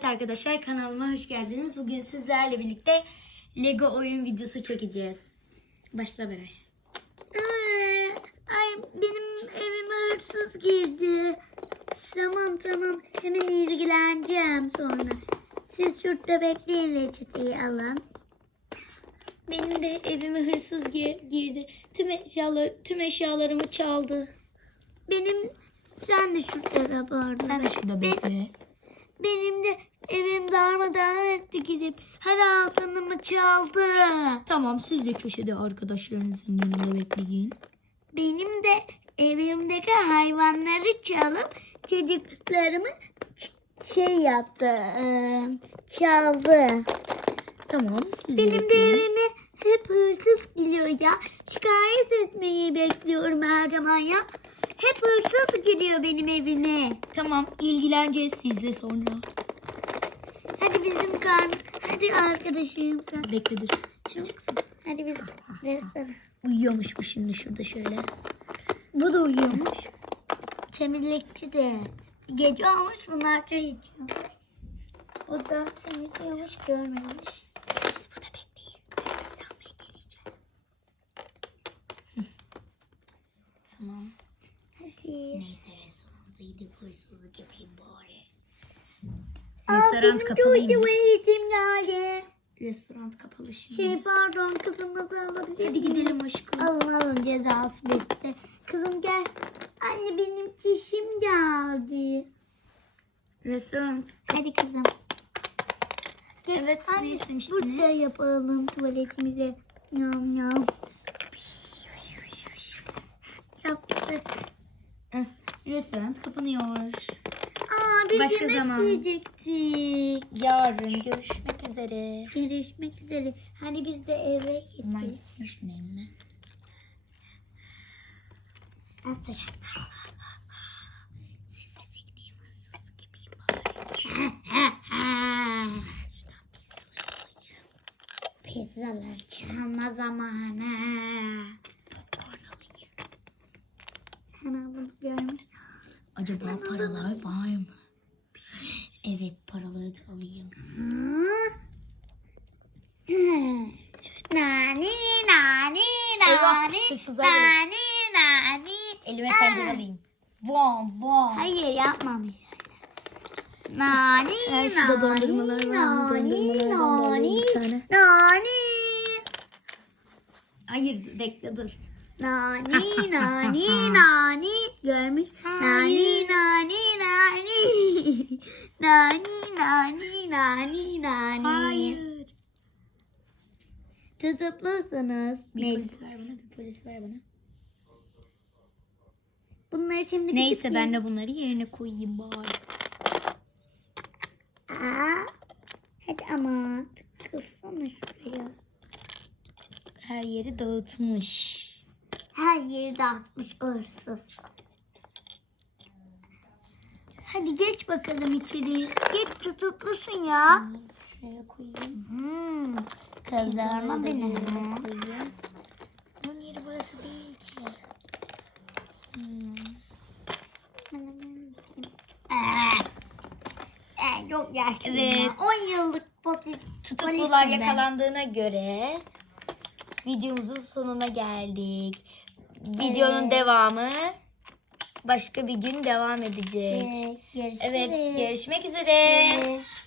arkadaşlar, kanalıma hoş geldiniz. Bugün sizlerle birlikte Lego oyun videosu çekeceğiz. Başla Beray. Ay benim evime hırsız girdi. Tamam hemen ilgileneceğim sonra. Siz şurada bekleyin, reçeteyi alın. Benim de evime hırsız girdi. Tüm eşyalarımı çaldı. Sen de şurada pardon. Sen de şurada bekle. Benim de evim darmadağın etti, gidip her altınımı çaldı. Tamam, siz de köşede arkadaşlarınızın yanında bekleyin. Benim de evimdeki hayvanları çalıp çocuklarımı yaptı. Çaldı. Tamam, siz de Benim de bekleyin. evime hep hırsız geliyor ya. Şikayet etmeyi bekliyorum her zaman ya. Hep hırsız geliyor benim evime. Tamam, ilgileneceğiz sizle sonra. Hadi arkadaşım. Bekle dur. Şimdi çıksın. Hadi biz restorana. Uyuyormuş bu şimdi şurada şöyle. Bu da uyuyormuş. Temizlikçi de. Gece olmuş, bunlar çay içiyor. O da temizliyormuş, görmemiş. Siz burada bekleyin. Ben sizi almaya geleceğim. Tamam. Hadi. Neyse, restoranta gidip hırsızlık yapayım bari. Restoran kapalıyım. Tuvaletim geldi. Restoran kapalı şimdi. Pardon, kızımızı alabilir Hadi miyim? gidelim aşkım. Alın, cezası bitti. Kızım gel. Anne benim çişim geldi. Restoran. Hadi kızım. Evet, ne istemiştiniz? Burada yapalım tuvaletimizi. Yam. Yaptık. Restoran kapanıyor. Biz Başka yemek zaman. yiyecektik. Yarın görüşmek üzere. Görüşmek üzere. Hadi biz de eve Bunlar gidelim. gitsin şimdi evine. Aferin. Sessiz gideyim, hırsızlık yapayım bari. Şuradan pizzaları alayım. Pizzalar çalma zamanı. Popcorn alayım. Hemen bunu görmüş. Acaba paralar var mı? Evet, paraları da alayım. Nani. Eyvah, hırsızlar geliyor. Nani. Elime tencere alayım. Bom. Hayır, yapmamış. Nani. Şurada dondurmalar var mı? Dondurmalardan da alayım bir tane. Nani. Hayır, bekle dur. Nani. Görmüş. Hayır. Nani. Hayır. Tutuklusunuz. Bir polis ver bana. Bunları şimdi Neyse, ben de bunları yerine koyayım bari. Hadi ama kızsana şuraya. Her yeri dağıtmış. Her yeri dağıtmış hırsız. Hadi geç bakalım içeri. Geç, tutuklusun ya. Şuraya koyayım. Kızarma beni. Yerine koyayım. Bunun yeri burası değil ki. Yok ya. Evet. 10 yıllık Tutuklular yakalandığına göre videomuzun sonuna geldik. Videonun devamı başka bir gün devam edecek. Görüşürüz. Evet, görüşmek üzere. Evet.